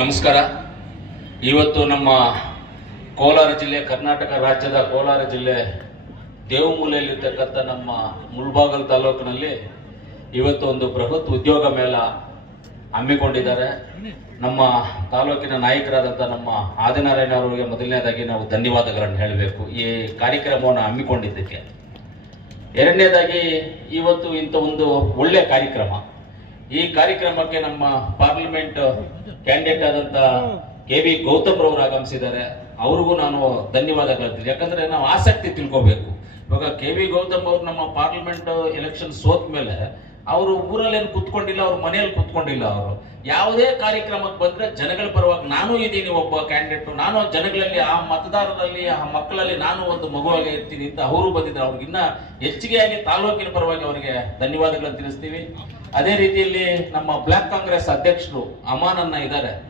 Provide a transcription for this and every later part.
ನಮಸ್ಕಾರ. ಇವತ್ತು ನಮ್ಮ ಕೋಲಾರ ಜಿಲ್ಲೆ, ಕರ್ನಾಟಕ ರಾಜ್ಯದ ಕೋಲಾರ ಜಿಲ್ಲೆ ದೇವಮೂಲೆಯಲ್ಲಿರ್ತಕ್ಕಂಥ ನಮ್ಮ ಮುಳ್ಬಾಗಲ್ ತಾಲೂಕಿನಲ್ಲಿ ಇವತ್ತು ಒಂದು ಬೃಹತ್ ಉದ್ಯೋಗ ಮೇಳ ಹಮ್ಮಿಕೊಂಡಿದ್ದಾರೆ. ನಮ್ಮ ತಾಲೂಕಿನ ನಾಯಕರಾದಂಥ ನಮ್ಮ ಆದಿನಾರಾಯಣ ಅವರಿಗೆ ಮೊದಲನೇದಾಗಿ ನಾವು ಧನ್ಯವಾದಗಳನ್ನು ಹೇಳಬೇಕು. ಈ ಕಾರ್ಯಕ್ರಮವನ್ನು ಹಮ್ಮಿಕೊಂಡಿದ್ದಕ್ಕೆ. ಎರಡನೇದಾಗಿ, ಇವತ್ತು ಇಂಥ ಒಂದು ಒಳ್ಳೆ ಕಾರ್ಯಕ್ರಮ. ಈ ಕಾರ್ಯಕ್ರಮಕ್ಕೆ ನಮ್ಮ ಪಾರ್ಲಿಮೆಂಟ್ ಕ್ಯಾಂಡಿಡೇಟ್ ಆದಂತ ಕೆ ವಿ ಗೌತಮ್ ರವರು ಆಗಮಿಸಿದ್ದಾರೆ. ಅವ್ರಿಗೂ ನಾನು ಧನ್ಯವಾದ ಹೇಳ್ತೀನಿ. ಯಾಕಂದ್ರೆ ನಾವು ಆಸಕ್ತಿ ತಿಳ್ಕೋಬೇಕು. ಇವಾಗ ಕೆ ವಿ ಗೌತಮ್ ಅವ್ರು ನಮ್ಮ ಪಾರ್ಲಿಮೆಂಟ್ ಎಲೆಕ್ಷನ್ ಸೋತ್ ಮೇಲೆ ಅವರು ಊರಲ್ಲೇನು ಕುತ್ಕೊಂಡಿಲ್ಲ, ಅವ್ರ ಮನೆಯಲ್ಲಿ ಕುತ್ಕೊಂಡಿಲ್ಲ ಅವರು. ಯಾವುದೇ ಕಾರ್ಯಕ್ರಮಕ್ಕೆ ಬಂದ್ರೆ ಜನಗಳ ಪರವಾಗಿ ನಾನು ಇದ್ದೀನಿ ಒಬ್ಬ ಕ್ಯಾಂಡಿಡೇಟ್. ನಾನು ಜನಗಳಲ್ಲಿ, ಆ ಮತದಾರರಲ್ಲಿ, ಆ ಮಕ್ಕಳಲ್ಲಿ ನಾನು ಒಂದು ಮಗುವಾಗಿ ಇರ್ತೀನಿ ಅಂತ ಅವರು ಬಂದಿದ್ದಾರೆ ಅವ್ರಿಗಿನ್ನ ಹೆಚ್ಚಿಗೆಯಾಗಿ ತಾಲೂಕಿನ ಪರವಾಗಿ ಅವರಿಗೆ ಧನ್ಯವಾದಗಳನ್ನು ತಿಳಿಸ್ತೀವಿ. ಅದೇ ರೀತಿಯಲ್ಲಿ ನಮ್ಮ ಬ್ಲಾಕ್ ಕಾಂಗ್ರೆಸ್ ಅಧ್ಯಕ್ಷರು ಅಮಾನನ್ನ ಇದ್ದಾರೆ.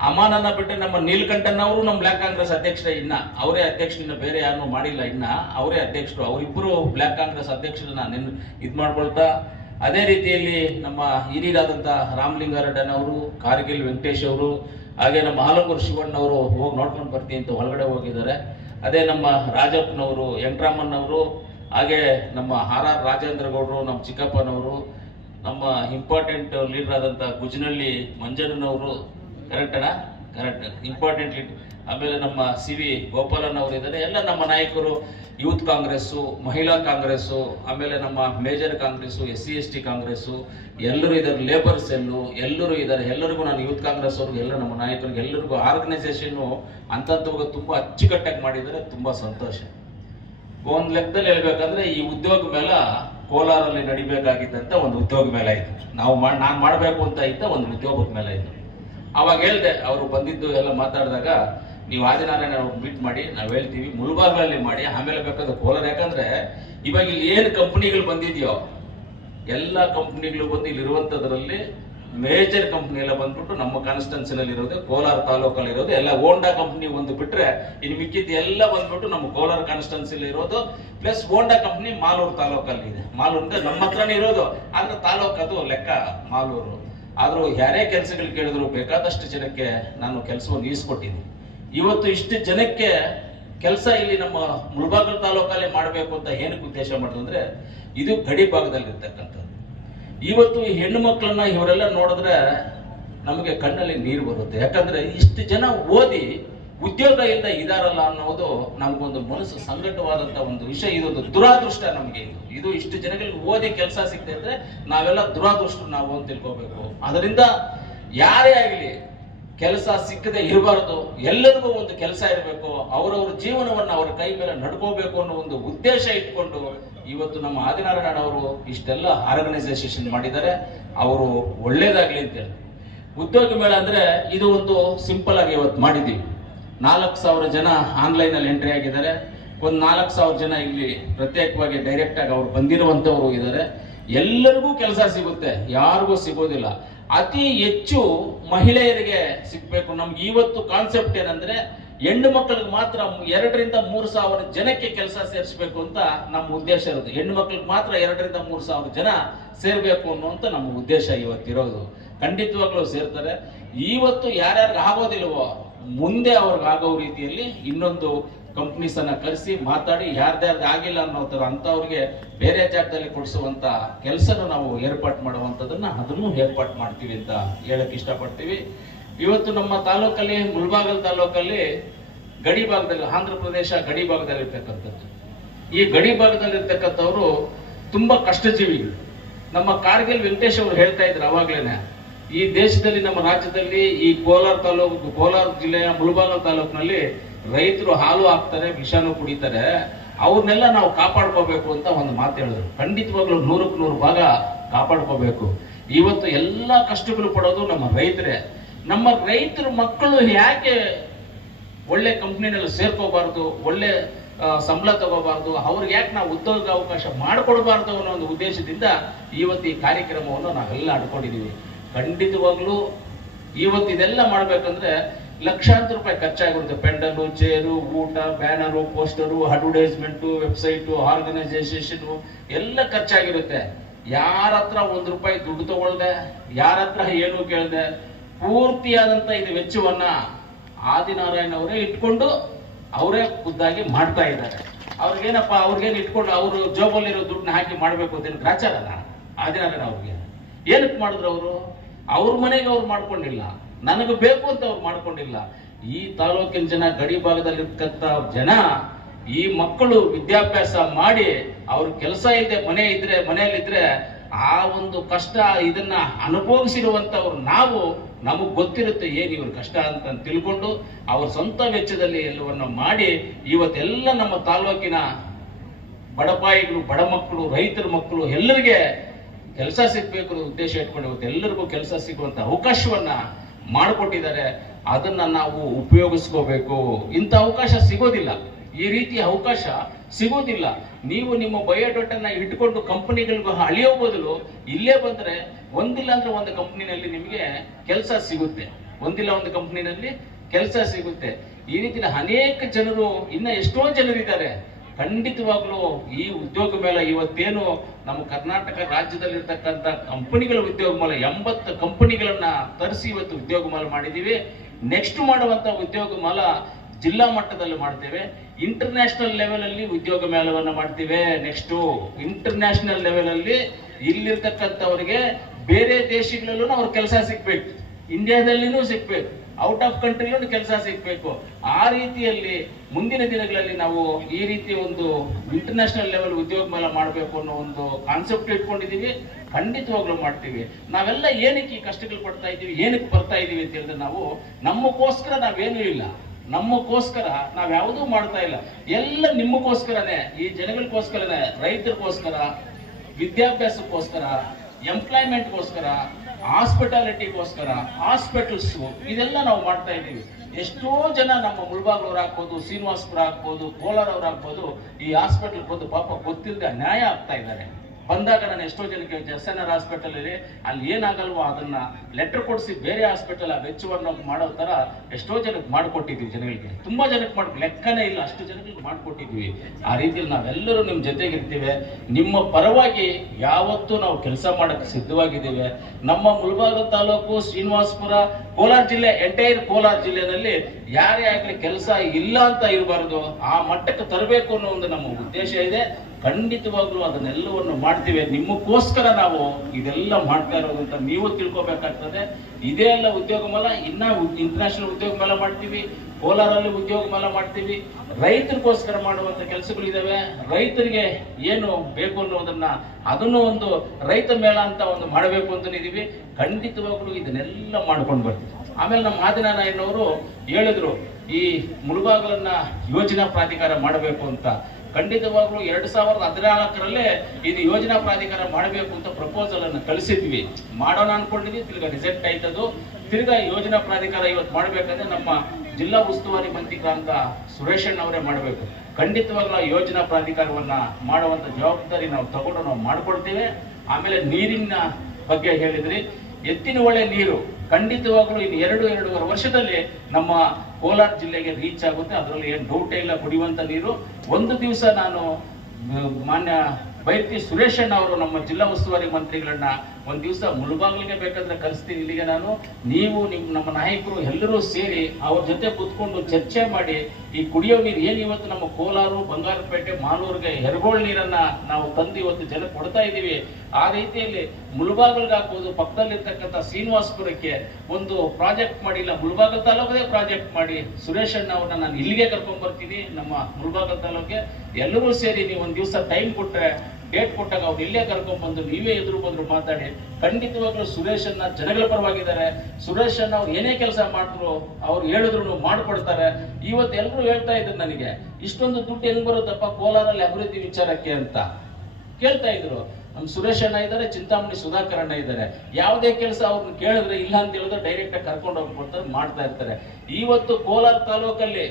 ಅಮಾನನ್ನ ಬಿಟ್ಟರೆ ನಮ್ಮ ನೀಲಕಂಠನ್ ಅವರು ನಮ್ಮ ಬ್ಲಾಕ್ ಕಾಂಗ್ರೆಸ್ ಅಧ್ಯಕ್ಷರೇ ಇನ್ನ. ಅವರೇ ಅಧ್ಯಕ್ಷರನ್ನ ಬೇರೆ ಯಾರು ಮಾಡಿಲ್ಲ ಇನ್ನ. ಅವರೇ ಅಧ್ಯಕ್ಷರು. ಅವರಿಬ್ಬರು ಬ್ಲಾಕ್ ಕಾಂಗ್ರೆಸ್ ಅಧ್ಯಕ್ಷರನ್ನ ನೆನ್ ಇದ್ ಮಾಡ್ಕೊಳ್ತಾ. ಅದೇ ರೀತಿಯಲ್ಲಿ ನಮ್ಮ ಹಿರಿಯರಾದಂಥ ರಾಮಲಿಂಗಾರೆಡ್ಡನ್ ಅವರು, ಕಾರ್ಗಿಲ್ ವೆಂಕಟೇಶ್ ಅವರು, ಹಾಗೆ ನಮ್ಮ ಹಾಲಂಗೂರು ಶಿವಣ್ಣ ಅವರು ಹೋಗಿ ನೋಡ್ಕೊಂಡು ಬರ್ತೀನಿ ಅಂತ ಹೊರಗಡೆ ಹೋಗಿದ್ದಾರೆ. ಅದೇ ನಮ್ಮ ರಾಜಪ್ಪನವರು ವೆಂಕಟರಾಮಣ್ಣವರು ಹಾಗೆ ನಮ್ಮ ಆರ್ ಆರ್ ರಾಜೇಂದ್ರ ಗೌಡರು, ನಮ್ಮ ಚಿಕ್ಕಪ್ಪನವರು ನಮ್ಮ ಇಂಪಾರ್ಟೆಂಟ್ ಲೀಡರ್ ಆದಂತ ಗುಜನಹಳ್ಳಿ ಮಂಜಣ್ಣನವರು ಕರೆಕ್ಟ್ ಅಣ್ಣ? ಕರೆಕ್ಟ್ ಇಂಪಾರ್ಟೆಂಟ್ ಲೀಡರ್ ಆಮೇಲೆ ನಮ್ಮ ಸಿ ವಿ ಗೋಪಾಲನ್ ಅವರು ಇದ್ದಾರೆ. ಎಲ್ಲ ನಮ್ಮ ನಾಯಕರು, ಯೂತ್ ಕಾಂಗ್ರೆಸ್ಸು, ಮಹಿಳಾ ಕಾಂಗ್ರೆಸ್ಸು, ಆಮೇಲೆ ನಮ್ಮ major Congress S C S T Congress, ಎಲ್ಲರೂ ಇದ್ದಾರೆ. ಲೇಬರ್ ಸೆಲ್ಲು ಎಲ್ಲರೂ ಇದ್ದಾರೆ. ಎಲ್ಲರಿಗೂ ನಾನು ಯೂತ್ ಕಾಂಗ್ರೆಸ್ ಅವ್ರಿಗೆ, ಎಲ್ಲ ನಮ್ಮ ನಾಯಕರಿಗೆ, ಎಲ್ಲರಿಗೂ ಆರ್ಗನೈಸೇಷನ್ ಅಂತಂತವಾಗ ತುಂಬಾ ಅಚ್ಚುಕಟ್ಟಾಗಿ ಮಾಡಿದರೆ ತುಂಬಾ ಸಂತೋಷ. ಒಂದು ಲೆಕ್ಕದಲ್ಲಿ ಹೇಳ್ಬೇಕಂದ್ರೆ ಈ ಉದ್ಯೋಗ ಮೇಳ ಕೋಲಾರಲ್ಲಿ ನಡಿಬೇಕಾಗಿದ್ದಂತ ಒಂದು ಉದ್ಯೋಗ ಮೇಲೆ ಆಯಿತು. ನಾವು ಮಾಡಿ ನಾನು ಮಾಡಬೇಕು ಅಂತ ಇದ್ದ ಒಂದು ಉದ್ಯೋಗದ ಮೇಲೆ ಇತ್ತು ಅವಾಗ ಹೇಳಿದೆ, ಅವರು ಬಂದಿದ್ದು ಎಲ್ಲ ಮಾತಾಡಿದಾಗ, ನೀವು ಆದಿನಾರಾಯಣ ಮೀಟ್ ಮಾಡಿ, ನಾವು ಹೇಳ್ತೀವಿ ಮುಳ್ಬಾಗ್ಲಲ್ಲಿ ಮಾಡಿ, ಆಮೇಲೆ ಬೇಕಾದ್ರೆ ಕೋಲಾರ. ಯಾಕಂದ್ರೆ, ಇವಾಗ ಇಲ್ಲಿ ಏನು ಕಂಪ್ನಿಗಳು ಬಂದಿದೆಯೋ, ಎಲ್ಲ ಕಂಪ್ನಿಗಳು ಬಂದು ಇಲ್ಲಿ ಇರುವಂತದ್ರಲ್ಲಿ ಮೇಜರ್ ಕಂಪ್ನಿ ಎಲ್ಲ ಬಂದ್ಬಿಟ್ಟು ನಮ್ಮ ಕಾನ್ಸ್ಟೆನ್ಸಿನಲ್ಲಿ ಇರೋದು ಕೋಲಾರ ತಾಲೂಕಲ್ಲಿ ಇರೋದು ಎಲ್ಲ ಹೋಂಡಾ ಕಂಪನಿ ಒಂದು ಬಿಟ್ರೆ ಇನ್ನು ಮಿಕ್ಕಿದ್ದು ಎಲ್ಲ ಬಂದ್ಬಿಟ್ಟು ನಮ್ಮ ಕೋಲಾರ ಕಾನ್ಸ್ಟೆನ್ಸಿಲಿ ಇರೋದು ಪ್ಲಸ್ ಹೋಂಡಾ ಕಂಪನಿ ಮಾಲೂರು ತಾಲೂಕಲ್ಲಿ ಇದೆ ಮಾಲೂರು ಅಂದ್ರೆ ನಮ್ಮ ಹತ್ರನೇ ಇರೋದು, ಆದ್ರೆ ತಾಲೂಕು ಅದು ಲೆಕ್ಕ ಮಾಲೂರು. ಆದರೂ ಯಾರೇ ಕೆಲಸಗಳು ಕೇಳಿದ್ರು ಬೇಕಾದಷ್ಟು ಜನಕ್ಕೆ ನಾನು ಕೆಲಸವನ್ನು ಈಸ್ಕೊಟ್ಟಿದ್ದೀನಿ ಇವತ್ತು ಇಷ್ಟು ಜನಕ್ಕೆ ಕೆಲಸ ಇಲ್ಲಿ ನಮ್ಮ ಮುಳಬಾಗಲ್ ತಾಲೂಕಲ್ಲಿ ಮಾಡಬೇಕು ಅಂತ ಏನಕ್ಕೆ ಉದ್ದೇಶ ಮಾಡಿದ್ರು ಅಂದ್ರೆ ಇದು ಗಡಿ ಭಾಗದಲ್ಲಿ ಇರ್ತಕ್ಕಂಥದ್ದು ಇವತ್ತು ಹೆಣ್ಣು ಮಕ್ಕಳನ್ನ ಇವರೆಲ್ಲ ನೋಡಿದ್ರೆ ನಮಗೆ ಕಣ್ಣಲ್ಲಿ ನೀರು ಬರುತ್ತೆ. ಯಾಕಂದ್ರೆ ಇಷ್ಟು ಜನ ಓದಿ ಉದ್ಯೋಗ ಇಲ್ಲದೆ ಇದಾರಲ್ಲ ಅನ್ನೋದು ನಮಗೊಂದು ಮನಸ್ಸು ಸಂಕಟವಾದಂತ ಒಂದು ವಿಷಯ, ಇದೊಂದು ದುರಾದೃಷ್ಟ ನಮಗೆ ಇದು. ಇದು ಇಷ್ಟು ಜನಗಳಿಗೆ ಓದಿ ಕೆಲಸ ಸಿಗದೆ ಅಂದ್ರೆ ನಾವೆಲ್ಲ ದುರಾದೃಷ್ಟ ನಾವು ಅಂತ ತಿಳ್ಕೋಬೇಕು. ಅದರಿಂದ ಯಾರೇ ಆಗಲಿ ಕೆಲಸ ಸಿಕ್ಕದೆ ಇರಬಾರದು, ಎಲ್ಲರಿಗೂ ಒಂದು ಕೆಲಸ ಇರಬೇಕು, ಅವರವ್ರ ಜೀವನವನ್ನು ಅವ್ರ ಕೈ ಮೇಲೆ ನಡ್ಕೋಬೇಕು ಅನ್ನೋ ಒಂದು ಉದ್ದೇಶ ಇಟ್ಕೊಂಡು ಇವತ್ತು ನಮ್ಮ ಆದಿನಾರಾಯಣ ಅವರು ಇಷ್ಟೆಲ್ಲ ಆರ್ಗನೈಸೇಷನ್ ಮಾಡಿದ್ದಾರೆ. ಅವರು ಒಳ್ಳೇದಾಗ್ಲಿ ಅಂತ ಹೇಳಿ. ಉದ್ಯೋಗ ಮೇಳ ಅಂದ್ರೆ ಇದು ಒಂದು ಸಿಂಪಲ್ ಆಗಿ ಇವತ್ತು ಮಾಡಿದ್ದೀವಿ. ನಾಲ್ಕು ಸಾವಿರ ಜನ ಆನ್ಲೈನ್ ಅಲ್ಲಿ ಎಂಟ್ರಿ ಆಗಿದ್ದಾರೆ. ಒಂದು ನಾಲ್ಕು ಸಾವಿರ ಜನ ಇಲ್ಲಿ ಪ್ರತ್ಯೇಕವಾಗಿ ಡೈರೆಕ್ಟ್ ಆಗಿ ಅವ್ರು ಬಂದಿರುವಂತವರು ಇದ್ದಾರೆ. ಎಲ್ಲರಿಗೂ ಕೆಲಸ ಸಿಗುತ್ತೆ. ಯಾರಿಗೂ ಸಿಗೋದಿಲ್ಲ. ಅತಿ ಹೆಚ್ಚು ಮಹಿಳೆಯರಿಗೆ ಸಿಗ್ಬೇಕು. ನಮ್ಗೆ ಇವತ್ತು ಕಾನ್ಸೆಪ್ಟ್ ಏನಂದ್ರೆ ಹೆಣ್ಣು ಮಕ್ಕಳಿಗೆ ಮಾತ್ರ ಎರಡರಿಂದ ಮೂರು ಸಾವಿರ ಜನಕ್ಕೆ ಕೆಲಸ ಸೇರಿಸಬೇಕು ಅಂತ ನಮ್ಮ ಉದ್ದೇಶ ಇರೋದು. ಹೆಣ್ಣು ಮಕ್ಕಳಿಗೆ ಮಾತ್ರ ಎರಡರಿಂದ ಮೂರು ಸಾವಿರ ಜನ ಸೇರಬೇಕು ಅನ್ನುವಂತ ನಮ್ಮ ಉದ್ದೇಶ ಇವತ್ತಿರೋದು ಖಂಡಿತವಾಗ್ಲೂ ಸೇರ್ತಾರೆ. ಇವತ್ತು ಯಾರ್ಯಾರಿಗೆ ಆಗೋದಿಲ್ವೋ, ಮುಂದೆ ಅವ್ರಿಗೆ ಆಗೋ ರೀತಿಯಲ್ಲಿ ಇನ್ನೊಂದು ಕಂಪ್ನೀಸ್ ಅನ್ನ ಕರೆಸಿ ಮಾತಾಡಿ ಯಾರ್ದ್ಯಾರ್ದು ಆಗಿಲ್ಲ ಅನ್ನೋ ತರ ಅಂತವ್ರಿಗೆ ಬೇರೆ ಜಾಗದಲ್ಲಿ ಕೊಡಿಸುವಂತ ಕೆಲಸನ ನಾವು ಏರ್ಪಾಟ್ ಮಾಡುವಂತದನ್ನ ಅದನ್ನು ಏರ್ಪಾಟ್ ಮಾಡ್ತೀವಿ ಅಂತ ಹೇಳಕ್ ಇಷ್ಟಪಡ್ತೀವಿ. ಇವತ್ತು ನಮ್ಮ ತಾಲೂಕಲ್ಲಿ ಮುಲ್ಬಾಗಲ್ ತಾಲೂಕಲ್ಲಿ ಗಡಿ ಭಾಗದಲ್ಲಿ, ಆಂಧ್ರ ಪ್ರದೇಶ ಗಡಿ ಭಾಗದಲ್ಲಿ ಇರ್ತಕ್ಕಂಥದ್ದು ಈ ಗಡಿ ಭಾಗದಲ್ಲಿ ಇರ್ತಕ್ಕಂಥವ್ರು ತುಂಬಾ ಕಷ್ಟಜೀವಿಗಳು. ನಮ್ಮ ಕಾರ್ಗಿಲ್ ವೆಂಕಟೇಶ್ ಅವರು ಹೇಳ್ತಾ ಇದ್ರು ಅವಾಗ್ಲೇನೆ, ಈ ದೇಶದಲ್ಲಿ, ನಮ್ಮ ರಾಜ್ಯದಲ್ಲಿ, ಈ ಕೋಲಾರ ತಾಲೂಕು, ಕೋಲಾರ ಜಿಲ್ಲೆಯ ಮುಲ್ಬಾಗಲ್ ತಾಲೂಕಿನಲ್ಲಿ ರೈತರು ಹಾಲು ಹಾಕ್ತಾರೆ, ವಿಷಾನು ಕುಡಿತಾರೆ. ಅವ್ರನ್ನೆಲ್ಲ ನಾವು ಕಾಪಾಡ್ಕೋಬೇಕು ಅಂತ ಒಂದು ಮಾತು ಹೇಳಿದ್ರು. ಖಂಡಿತವಾಗ್ಲೂ ನೂರಕ್ಕೆ ನೂರು ಭಾಗ ಕಾಪಾಡ್ಕೋಬೇಕು. ಇವತ್ತು ಎಲ್ಲ ಕಷ್ಟಗಳು ಪಡೋದು ನಮ್ಮ ರೈತರೇ. ನಮ್ಮ ರೈತರ ಮಕ್ಕಳು ಯಾಕೆ ಒಳ್ಳೆ ಕಂಪ್ನಿನಲ್ಲಿ ಸೇರ್ಕೋಬಾರ್ದು, ಒಳ್ಳೆ ಸಂಬಳ ತಗೋಬಾರ್ದು, ಅವ್ರಿಗೆ ಯಾಕೆ ನಾವು ಉದ್ಯೋಗ ಅವಕಾಶ ಮಾಡಿಕೊಡ್ಬಾರ್ದು ಅನ್ನೋ ಒಂದು ಉದ್ದೇಶದಿಂದ ಇವತ್ತು ಈ ಕಾರ್ಯಕ್ರಮವನ್ನು ನಾವೆಲ್ಲ ಆಡ್ಕೊಂಡಿದ್ದೀವಿ ಖಂಡಿತವಾಗ್ಲೂ ಇವತ್ತು ಇದೆಲ್ಲ ಮಾಡ್ಬೇಕಂದ್ರೆ ಲಕ್ಷಾಂತರ ರೂಪಾಯಿ ಖರ್ಚಾಗಿರುತ್ತೆ. ಪೆಂಡಲು, ಚೇರು, ಊಟ, banner, poster, advertisement, website, organisation, ಎಲ್ಲ ಖರ್ಚಾಗಿರುತ್ತೆ. ಯಾರ ಹತ್ರ ಒಂದು ರೂಪಾಯಿ ದುಡ್ಡು ತಗೊಳ್ದೆ, ಯಾರ ಹತ್ರ ಏನು ಕೇಳ್ದೆ ಪೂರ್ತಿಯಾದಂತ ಇದು ವೆಚ್ಚವನ್ನ ಆದಿನಾರಾಯಣ ಅವರೇ ಇಟ್ಕೊಂಡು ಅವರೇ ಖುದ್ದಾಗಿ ಮಾಡ್ತಾ ಇದ್ದಾರೆ. ಅವ್ರಿಗೇನಪ್ಪ, ಅವ್ರಿಗೇನು ಇಟ್ಕೊಂಡು ಅವರು ಜೋಬಲ್ಲಿರೋ ದುಡ್ಡನ್ನ ಹಾಕಿ ಮಾಡಬೇಕು ಅಂತ ಗ್ರಾಚಾರ ಆದಿನಾರಾಯಣ ಅವ್ರಿಗೆ. ಏನಕ್ಕೆ ಮಾಡಿದ್ರು ಅವರು? ಅವ್ರ ಮನೆಗೆ ಅವ್ರು ಮಾಡ್ಕೊಂಡಿಲ್ಲ. ನನಗೆ ಬೇಕು ಅಂತ ಅವ್ರು ಮಾಡ್ಕೊಂಡಿಲ್ಲ. ಈ ತಾಲೂಕಿನ ಜನ, ಗಡಿ ಭಾಗದಲ್ಲಿರ್ತಕ್ಕಂಥ ಜನ ಈ ಮಕ್ಕಳು ವಿದ್ಯಾಭ್ಯಾಸ ಮಾಡಿ ಅವ್ರ ಕೆಲಸ ಇದೆ, ಮನೆ ಇದ್ರೆ, ಮನೆಯಲ್ಲಿದ್ರೆ ಆ ಒಂದು ಕಷ್ಟ ಇದನ್ನ ಅನುಭವಿಸಿರುವಂತವ್ರು ನಾವು, ನಮಗ್ ಗೊತ್ತಿರುತ್ತೆ ಏನ್ ಇವ್ರ ಕಷ್ಟ ಅಂತ ತಿಳ್ಕೊಂಡು ಅವ್ರ ಸ್ವಂತ ವೆಚ್ಚದಲ್ಲಿ ಎಲ್ಲವನ್ನ ಮಾಡಿ ಇವತ್ತೆಲ್ಲ ನಮ್ಮ ತಾಲೂಕಿನ ಬಡಪಾಯಿಗಳು ಬಡ ಮಕ್ಕಳು, ರೈತರ ಮಕ್ಕಳು ಎಲ್ಲರಿಗೆ ಕೆಲಸ ಸಿಗ್ಬೇಕು ಉದ್ದೇಶ ಇಟ್ಕೊಂಡು ಇವತ್ತು ಎಲ್ಲರಿಗೂ ಕೆಲಸ ಸಿಗುವಂತ ಅವಕಾಶವನ್ನ ಮಾಡಿಕೊಟ್ಟಿದ್ದಾರೆ. ಅದನ್ನ ನಾವು ಉಪಯೋಗಿಸ್ಕೋಬೇಕು. ಇಂಥ ಅವಕಾಶ ಸಿಗೋದಿಲ್ಲ. ಈ ರೀತಿಯ ಅವಕಾಶ ಸಿಗೋದಿಲ್ಲ. ನೀವು ನಿಮ್ಮ ಬಯೋಡೇಟನ್ನ ಇಟ್ಕೊಂಡು ಕಂಪನಿಗಳಿಗೂ ಅಳಿಯೋ ಬದಲು ಇಲ್ಲೇ ಬಂದ್ರೆ ಒಂದಿಲ್ಲ ಅಂದ್ರೆ ಒಂದು ಕಂಪನಿನಲ್ಲಿ ನಿಮಗೆ ಕೆಲಸ ಸಿಗುತ್ತೆ. ಒಂದಿಲ್ಲ ಒಂದು ಕಂಪ್ನಿನಲ್ಲಿ ಕೆಲಸ ಸಿಗುತ್ತೆ. ಈ ರೀತಿ ಅನೇಕ ಜನರು, ಇನ್ನ ಎಷ್ಟೋ ಜನರಿದ್ದಾರೆ. ಖಂಡಿತವಾಗ್ಲೂ ಈ ಉದ್ಯೋಗ ಮೇಲೆ ಇವತ್ತೇನು ನಮ್ಮ ಕರ್ನಾಟಕ ರಾಜ್ಯದಲ್ಲಿರ್ತಕ್ಕಂಥ ಕಂಪನಿಗಳ ಉದ್ಯೋಗ ಮೇಲೆ ಎಂಬತ್ತು ಕಂಪನಿಗಳನ್ನ ತರಿಸಿ ಇವತ್ತು ಉದ್ಯೋಗ ಮೇಳ ಮಾಡಿದೀವಿ ನೆಕ್ಸ್ಟ್ ಮಾಡುವಂತ ಉದ್ಯೋಗ ಮೇಳ ಜಿಲ್ಲಾ ಮಟ್ಟದಲ್ಲಿ ಮಾಡ್ತೇವೆ. ಇಂಟರ್ನ್ಯಾಷನಲ್ ಲೆವೆಲಲ್ಲಿ ಉದ್ಯೋಗ ಮೇಳವನ್ನ ಮಾಡ್ತೇವೆ. ನೆಕ್ಸ್ಟ್ ಇಂಟರ್ನ್ಯಾಷನಲ್ ಲೆವೆಲಲ್ಲಿ ಇಲ್ಲಿರ್ತಕ್ಕಂಥವ್ರಿಗೆ ಬೇರೆ ದೇಶಗಳಲ್ಲೂ ಅವ್ರ ಕೆಲಸ ಸಿಗ್ಬೇಕು. ಇಂಡಿಯಾದಲ್ಲಿನೂ ಸಿಗ್ಬೇಕು. ಔಟ್ ಆಫ್ ಕಂಟ್ರಿಲೂ ಕೆಲಸ ಸಿಗ್ಬೇಕು. ಆ ರೀತಿಯಲ್ಲಿ ಮುಂದಿನ ದಿನಗಳಲ್ಲಿ ನಾವು ಈ ರೀತಿ ಒಂದು ಇಂಟರ್ನ್ಯಾಷನಲ್ ಲೆವೆಲ್ ಉದ್ಯೋಗ ಮೇಳ ಮಾಡಬೇಕು ಅನ್ನೋ ಒಂದು ಕಾನ್ಸೆಪ್ಟ್ ಇಟ್ಕೊಂಡಿದ್ದೀವಿ. ಖಂಡಿತವಾಗ್ಲೂ ಮಾಡ್ತೀವಿ. ನಾವೆಲ್ಲ ಏನಕ್ಕೆ ಈ ಕಷ್ಟಗಳು ಪಡ್ತಾ ಇದ್ದೀವಿ ಏನಕ್ಕೆ ಬರ್ತಾ ಇದ್ದೀವಿ ಅಂತ ಹೇಳಿದ್ರೆ ನಾವು ನಮಗೋಸ್ಕರ ನಾವೇನೂ ಇಲ್ಲ. ನಮ್ಮಕ್ಕೋಸ್ಕರ ನಾವು ಯಾವುದೂ ಮಾಡ್ತಾ ಇಲ್ಲ. ಎಲ್ಲ ನಿಮ್ಮಕ್ಕೋಸ್ಕರನೇ ಈ ಜನಗಳಿಗೋಸ್ಕರನೇ, ರೈತರಿಗೋಸ್ಕರ, ವಿದ್ಯಾಭ್ಯಾಸಕ್ಕೋಸ್ಕರ ಎಂಪ್ಲಾಯ್ಮೆಂಟ್ಗೋಸ್ಕರ ಹಾಸ್ಪಿಟಾಲಿಟಿಗೋಸ್ಕರ ಹಾಸ್ಪಿಟಲ್ಸ್ ಇದೆಲ್ಲ ನಾವು ಮಾಡ್ತಾ ಇದ್ದೀವಿ. ಎಷ್ಟೋ ಜನ ನಮ್ಮ ಮುಳ್ಬಾಗ್ಲವ್ರು ಆಗ್ಬೋದು, ಶ್ರೀನಿವಾಸ್ಪುರ ಆಗ್ಬೋದು, ಕೋಲಾರವ್ರು ಆಗ್ಬೋದು, ಈ ಹಾಸ್ಪಿಟಲ್ ಬಂದು ಪಾಪ ಗೊತ್ತಿಲ್ಲದೆ ನ್ಯಾಯ ಆಗ್ತಾ ಇದ್ದಾರೆ. ಬಂದಾಗ ನಾನು ಎಷ್ಟೋ ಜನಕ್ಕೆ ಎಸ್ ಎನ್ ಆರ್ ಹಾಸ್ಪಿಟಲ್ ಅಲ್ಲಿ ಅಲ್ಲಿ ಏನಾಗಲ್ವೋ ಅದನ್ನ ಲೆಟರ್ ಕೊಡಿಸಿ ಬೇರೆ ಹಾಸ್ಪಿಟಲ್ ಆ ವೆಚ್ಚವನ್ನು ಮಾಡೋ ಥರ ಎಷ್ಟೋ ಜನಕ್ಕೆ ಮಾಡಿಕೊಟ್ಟಿದ್ವಿ ಜನಗಳಿಗೆ. ತುಂಬಾ ಜನಕ್ಕೆ ಮಾಡ್ ಲೆಕ್ಕನೇ ಇಲ್ಲ, ಅಷ್ಟು ಜನಗಳಿಗೆ ಮಾಡಿಕೊಟ್ಟಿದ್ವಿ. ಆ ರೀತಿಯಲ್ಲಿ ನಾವೆಲ್ಲರೂ ನಿಮ್ಮ ಜೊತೆಗಿರ್ತೀವಿ. ನಿಮ್ಮ ಪರವಾಗಿ ಯಾವತ್ತೂ ನಾವು ಕೆಲಸ ಮಾಡಕ್ಕೆ ಸಿದ್ಧವಾಗಿದ್ದೇವೆ. ನಮ್ಮ ಮುಳಬಾಗ ತಾಲೂಕು, ಶ್ರೀನಿವಾಸಪುರ, ಕೋಲಾರ ಜಿಲ್ಲೆ, ಎಂಟೈರ್ ಕೋಲಾರ ಜಿಲ್ಲೆಯಲ್ಲಿ ಯಾರೇ ಆಗ್ಲಿ ಕೆಲಸ ಇಲ್ಲ ಅಂತ ಇರಬಾರದು. ಆ ಮಟ್ಟಕ್ಕೆ ತರಬೇಕು ಅನ್ನೋ ಒಂದು ನಮ್ಮ ಉದ್ದೇಶ ಇದೆ. ಖಂಡಿತವಾಗ್ಲೂ ಅದನ್ನೆಲ್ಲವನ್ನು ಮಾಡ್ತೀವಿ. ನಿಮಗೋಸ್ಕರ ನಾವು ಇದೆಲ್ಲ ಮಾಡ್ತಾ ಇರೋದು ಅಂತ ನೀವು ತಿಳ್ಕೊಬೇಕಾಗ್ತದೆ. ಇದೇ ಎಲ್ಲ ಉದ್ಯೋಗ ಮೇಳ ಇನ್ನ ಇಂಟರ್ನ್ಯಾಷನಲ್ ಉದ್ಯೋಗ ಮೇಳ ಮಾಡ್ತೀವಿ, ಕೋಲಾರಲ್ಲಿ ಉದ್ಯೋಗ ಮೇಳ ಮಾಡ್ತೀವಿ. ರೈತರಿಗೋಸ್ಕರ ಮಾಡುವಂತ ಕೆಲಸಗಳಿದಾವೆ. ರೈತರಿಗೆ ಏನು ಬೇಕು ಅನ್ನೋದನ್ನ ಅದನ್ನು ಒಂದು ರೈತ ಮೇಳ ಅಂತ ಒಂದು ಮಾಡಬೇಕು ಅಂತ ಇದೀವಿ ಖಂಡಿತವಾಗ್ಲೂ ಇದನ್ನೆಲ್ಲ ಮಾಡ್ಕೊಂಡು ಬರ್ತೀವಿ. ಆಮೇಲೆ ನಮ್ಮ ಮಾದಿನಾರಾಯಣವರು ಹೇಳಿದ್ರು, ಈ ಮುಳುಬಾಗಲನ್ನ ಯೋಜನಾ ಪ್ರಾಧಿಕಾರ ಮಾಡಬೇಕು ಅಂತ. ಖಂಡಿತವಾಗ್ಲೂ ಎರಡ್ ಸಾವಿರದ ಹದಿನಾಲ್ಕರಲ್ಲೇ ಇದು ಯೋಜನಾ ಪ್ರಾಧಿಕಾರ ಮಾಡಬೇಕು ಅಂತ ಪ್ರಪೋಸಲ್ ಅನ್ನು ಕಳಿಸಿದ್ವಿ. ಮಾಡೋಣ ಅನ್ಕೊಂಡಿದ್ವಿ, ತಿರ್ಗಾ ರಿಸೆಕ್ಟ್ ಆಯ್ತದು. ತಿರ್ಗಾ ಯೋಜನಾ ಪ್ರಾಧಿಕಾರ ಇವತ್ತು ಮಾಡ್ಬೇಕಂದ್ರೆ ನಮ್ಮ ಜಿಲ್ಲಾ ಉಸ್ತುವಾರಿ ಮಂತ್ರಿಗಳಾದ ಸುರೇಶಣ್ಣ ಅವರೇ ಮಾಡಬೇಕು. ಖಂಡಿತವಾಗ್ಲೂ ಯೋಜನಾ ಪ್ರಾಧಿಕಾರವನ್ನ ಮಾಡುವಂತ ಜವಾಬ್ದಾರಿ ನಾವು ತಗೊಂಡು ನಾವು ಮಾಡ್ಕೊಳ್ತೇವೆ. ಆಮೇಲೆ ನೀರಿನ ಬಗ್ಗೆ ಹೇಳಿದ್ರಿ. ಎತ್ತಿನ ಒಳ್ಳೆ ನೀರು, ಖಂಡಿತವಾಗ್ಲೂ ಇನ್ನು ಎರಡು, ಎರಡೂವರೆ ವರ್ಷದಲ್ಲಿ ನಮ್ಮ ಕೋಲಾರ ಜಿಲ್ಲೆಗೆ ರೀಚ್ ಆಗುತ್ತೆ. ಅದರಲ್ಲಿ ಏನು ಡೌಟೇ ಇಲ್ಲ, ಕುಡಿಯುವಂತ ನೀರು. ಒಂದು ದಿವಸ ನಾನು ಮಾನ್ಯ ಬೈರ್ತಿ ಸುರೇಶಣ್ಣ ಅವರು ನಮ್ಮ ಜಿಲ್ಲಾ ಉಸ್ತುವಾರಿ ಮಂತ್ರಿಗಳನ್ನ ಒಂದ್ ದಿವಸ ಮುಳುಬಾಗ್ಲಿಗೆ ಬೇಕಾದ್ರೆ ಕಲಿಸ್ತೀನಿ ಇಲ್ಲಿಗೆ ನಾನು. ನೀವು ನಿಮ್ ನಮ್ಮ ನಾಯಕರು ಎಲ್ಲರೂ ಸೇರಿ ಅವ್ರ ಜೊತೆ ಕೂತ್ಕೊಂಡು ಚರ್ಚೆ ಮಾಡಿ ಈ ಕುಡಿಯೋ ನೀರು ಏನ್ ಇವತ್ತು ನಮ್ಮ ಕೋಲಾರು, ಬಂಗಾರಪೇಟೆ, ಮಾಲೂರಿಗೆ ಹೆರಗೋಳ್ ನೀರನ್ನ ನಾವು ತಂದು ಇವತ್ತು ಜನ ಕೊಡ್ತಾ ಇದೀವಿ ಆ ರೀತಿಯಲ್ಲಿ ಮುಳುಬಾಗಲ್ಗೆ ಹಾಕೋದು ಪಕ್ಕದಲ್ಲಿರ್ತಕ್ಕಂಥ ಶ್ರೀನಿವಾಸ್ಪುರಕ್ಕೆ ಒಂದು ಪ್ರಾಜೆಕ್ಟ್ ಮಾಡಿಲ್ಲ ಮುಳುಬಾಗಲ್ ತಾಲೂಕದೇ ಪ್ರಾಜೆಕ್ಟ್ ಮಾಡಿ ಸುರೇಶ್ ಅಣ್ಣ ಅವ್ರನ್ನ ನಾನು ಇಲ್ಲಿಗೆ ಕರ್ಕೊಂಡ್ ಬರ್ತೀನಿ ನಮ್ಮ ಮುಳುಬಾಗಲ್ ತಾಲೂಕಿಗೆ. ಎಲ್ಲರೂ ಸೇರಿ ನೀವು ಒಂದು ದಿವಸ ಟೈಮ್ ಕೊಟ್ರೆ ಡೇಟ್ ಕೊಟ್ಟಾಗ ಅವ್ರು ಇಲ್ಲೇ ಕರ್ಕೊಂಡ್ ಬಂದು ನೀವೇ ಎದುರು ಬಂದ್ರು ಮಾತಾಡಿ, ಖಂಡಿತವಾಗ್ಲೂ ಸುರೇಶ್ ಅನ್ನ ಜನಗಳ ಪರವಾಗಿದ್ದಾರೆ. ಸುರೇಶ್ ಅನ್ನ ಅವ್ರು ಏನೇ ಕೆಲಸ ಮಾಡಿದ್ರು ಅವ್ರು ಹೇಳಿದ್ರು ಮಾಡ್ಕೊಡ್ತಾರೆ. ಇವತ್ತು ಎಲ್ಲರೂ ಹೇಳ್ತಾ ಇದ್ರು ನನಗೆ, ಇಷ್ಟೊಂದು ದುಡ್ಡು ಹೆಂಗ್ ಬರುತ್ತಪ್ಪ ಕೋಲಾರಲ್ಲಿ ಅಭಿವೃದ್ಧಿ ವಿಚಾರಕ್ಕೆ ಅಂತ. ಕೇಳ್ತಾ ಇದ್ರು. ನಮ್ ಸುರೇಶ್ ಅಣ್ಣ ಇದ್ದಾರೆ, ಚಿಂತಾಮಣಿ ಸುಧಾಕರ್ ಅಣ್ಣ ಇದ್ದಾರೆ. ಯಾವುದೇ ಕೆಲಸ ಅವ್ರನ್ನ ಕೇಳಿದ್ರೆ ಇಲ್ಲ ಅಂತ ಹೇಳಿದ್ರೆ ಡೈರೆಕ್ಟ್ ಆಗಿ ಕರ್ಕೊಂಡು ಹೋಗ್ಬಿಡ್ತಾರೆ ಮಾಡ್ತಾ ಇರ್ತಾರೆ. ಇವತ್ತು ಕೋಲಾರ ತಾಲೂಕಲ್ಲಿ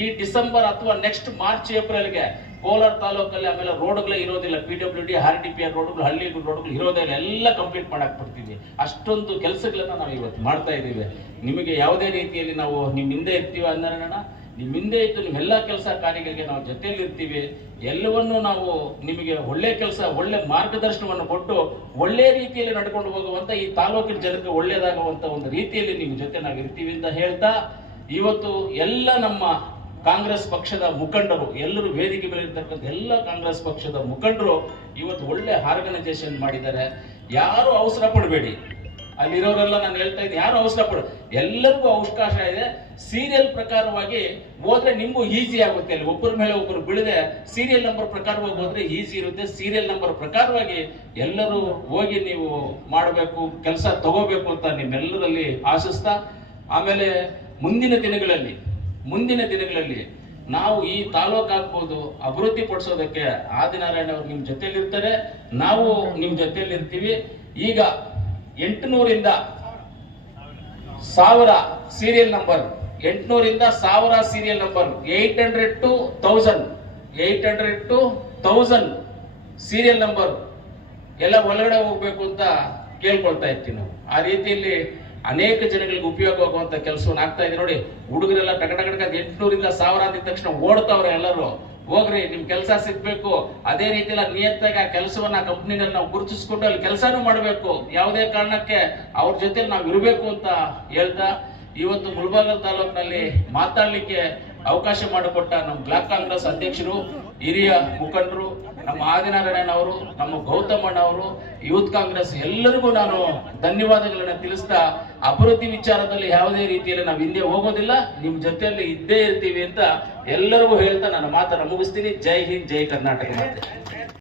ಈ ಡಿಸೆಂಬರ್ ಅಥವಾ ನೆಕ್ಸ್ಟ್ ಮಾರ್ಚ್ ಏಪ್ರಿಲ್ಗೆ ಕೋಲಾರ ತಾಲೂಕಲ್ಲಿ ಆಮೇಲೆ ರೋಡ್ಗಳೇ ಇರೋದಿಲ್ಲ. P W D R D P R ರೋಡ್ಗಳು, ಹಳ್ಳಿ ರೋಡ್ಗಳು ಇರೋದೇ ಎಲ್ಲ ಕಂಪ್ಲೀಟ್ ಮಾಡಕ್ ಬರ್ತೀವಿ ಅಷ್ಟೊಂದು ಕೆಲಸಗಳನ್ನ ನಾವು ಇವತ್ತು ಮಾಡ್ತಾ ಇದ್ದೀವಿ. ನಿಮಗೆ ಯಾವುದೇ ರೀತಿಯಲ್ಲಿ ನಾವು ನಿಮ್ಮ ಹಿಂದೆ ಇರ್ತೀವಿ ಅಂದ್ರೆ ನಿಮ್ಮ ಹಿಂದೆ ಇದ್ದು ನಿಮ್ಮೆಲ್ಲ ಕೆಲಸ ಕಾರ್ಯಗಳಿಗೆ ನಾವು ಜೊತೆಯಲ್ಲಿ ಇರ್ತೀವಿ. ಎಲ್ಲವನ್ನೂ ನಾವು ನಿಮಗೆ ಒಳ್ಳೆ ಕೆಲಸ, ಒಳ್ಳೆ ಮಾರ್ಗದರ್ಶನವನ್ನು ಕೊಟ್ಟು ಒಳ್ಳೆ ರೀತಿಯಲ್ಲಿ ನಡ್ಕೊಂಡು ಹೋಗುವಂತ ಈ ತಾಲೂಕಿನ ಜನಕ್ಕೆ ಒಳ್ಳೇದಾಗುವಂತ ಒಂದು ರೀತಿಯಲ್ಲಿ ನಿಮ್ಮ ಜೊತೆ ನಾವು ಇರ್ತೀವಿ ಅಂತ ಹೇಳ್ತಾ, ಇವತ್ತು ಎಲ್ಲ ನಮ್ಮ ಕಾಂಗ್ರೆಸ್ ಪಕ್ಷದ ಮುಖಂಡರು, ಎಲ್ಲರೂ ವೇದಿಕೆ ಮೇಲೆ ಇರ್ತಕ್ಕಂಥ ಎಲ್ಲ ಕಾಂಗ್ರೆಸ್ ಪಕ್ಷದ ಮುಖಂಡರು ಇವತ್ತು ಒಳ್ಳೆ ಆರ್ಗನೈಸೇಷನ್ ಮಾಡಿದ್ದಾರೆ. ಯಾರು ಅವಸರ ಪಡಬೇಡಿ. ಅಲ್ಲಿರೋರೆಲ್ಲ ನಾನು ಹೇಳ್ತಾ ಇದ್ದೀನಿ, ಯಾರು ಅವಸರ ಪಡ, ಎಲ್ಲರಿಗೂ ಅವಕಾಶ ಇದೆ. ಸೀರಿಯಲ್ ಪ್ರಕಾರವಾಗಿ ಹೋದ್ರೆ ನಿಮಗೂ ಈಸಿ ಆಗುತ್ತೆ ಅಲ್ಲಿ. ಒಬ್ಬರ ಮೇಲೆ ಒಬ್ಬರು ಬೀಳದೆ ಸೀರಿಯಲ್ ನಂಬರ್ ಪ್ರಕಾರವಾಗಿ ಹೋದ್ರೆ ಈಸಿ ಇರುತ್ತೆ. ಸೀರಿಯಲ್ ನಂಬರ್ ಪ್ರಕಾರವಾಗಿ ಎಲ್ಲರೂ ಹೋಗಿ ನೀವು ಮಾಡಬೇಕು, ಕೆಲಸ ತಗೋಬೇಕು ಅಂತ ನಿಮ್ಮೆಲ್ಲರಲ್ಲಿ ಆಶಿಸ್ತಾ, ಆಮೇಲೆ ಮುಂದಿನ ದಿನಗಳಲ್ಲಿ ಮುಂದಿನ ದಿನಗಳಲ್ಲಿ ನಾವು ಈ ತಾಲೂಕು ಆಗ್ಬೋದು, ಅಭಿವೃದ್ಧಿ ಪಡಿಸೋದಕ್ಕೆ ಆದಿನಾರಾಯಣ ಅವರು ನಿಮ್ ಜೊತೆಲಿ ಇರ್ತಾರೆ ನಾವು ನಿಮ್ ಜೊತೆಲಿ ಇರ್ತೀವಿ ಈಗ ಎಂಟುನೂರಿಂದ ಸಾವಿರ ಸೀರಿಯಲ್ ನಂಬರ್ ಎಂಟುನೂರಿಂದ ಸಾವಿರ serial number eight hundred to thousand eight hundred to thousand serial number ಎಲ್ಲ ಒಳಗಡೆ ಹೋಗ್ಬೇಕು ಅಂತ ಕೇಳ್ಕೊಳ್ತಾ ಇರ್ತೀವಿ ನಾವು. ಆ ರೀತಿಯಲ್ಲಿ ಅನೇಕ ಜನಗಳಿಗೆ ಉಪಯೋಗ ಆಗುವಂತ ಕೆಲಸವನ್ನು ಆಗ್ತಾ ಇದೆ. ನೋಡಿ, ಹುಡುಗರೆಲ್ಲ ಟಕ ಟಕ ಟಕ ಎಂಟುನೂರಿಂದ ಸಾವಿರ ಅಂದಿದ ತಕ್ಷಣ ಓಡ್ತಾವ್ರೆ ಎಲ್ಲರೂ. ಹೋಗ್ರಿ, ನಿಮ್ ಕೆಲಸ ಸಿಗ್ಬೇಕು. ಅದೇ ರೀತಿಯಲ್ಲ ನಿಯತ್ತಾಗಿ ಆ ಕೆಲಸವನ್ನ ಕಂಪ್ನಿನಲ್ಲಿ ನಾವು ಗುರುತಿಸ್ಕೊಂಡು ಅಲ್ಲಿ ಕೆಲಸನೂ ಮಾಡಬೇಕು. ಯಾವುದೇ ಕಾರಣಕ್ಕೆ ಅವ್ರ ಜೊತೆ ನಾವು ಇರಬೇಕು ಅಂತ ಹೇಳ್ತಾ, ಇವತ್ತು ಮುಲ್ಬಾಗಲ್ ತಾಲೂಕಿನಲ್ಲಿ ಮಾತಾಡ್ಲಿಕ್ಕೆ ಅವಕಾಶ ಮಾಡಿಕೊಟ್ಟ ನಮ್ಮ ಬ್ಲಾಕ್ ಕಾಂಗ್ರೆಸ್ ಅಧ್ಯಕ್ಷರು, ಹಿರಿಯ ಮುಖಂಡರು, ನಮ್ಮ ಆದಿನಾರಾಯಣ ಅವರು, ನಮ್ಮ ಗೌತಮಣ್ಣ ಅವರು, ಯೂತ್ ಕಾಂಗ್ರೆಸ್ ಎಲ್ಲರಿಗೂ ನಾನು ಧನ್ಯವಾದಗಳನ್ನ ತಿಳಿಸ್ತಾ, ಅಭಿವೃದ್ಧಿ ವಿಚಾರದಲ್ಲಿ ಯಾವುದೇ ರೀತಿಯಲ್ಲಿ ನಾವು ಹಿಂದೆ ಹೋಗೋದಿಲ್ಲ ನಿಮ್ಮ ಜೊತೆಯಲ್ಲಿ ಇದ್ದೇ ಇರ್ತೀವಿ ಅಂತ ಎಲ್ಲರಿಗೂ ಹೇಳ್ತಾ ನನ್ನ ಮಾತನ್ನ ಮುಗಿಸ್ತೀನಿ. ಜೈ ಹಿಂದ್, ಜೈ ಕರ್ನಾಟಕ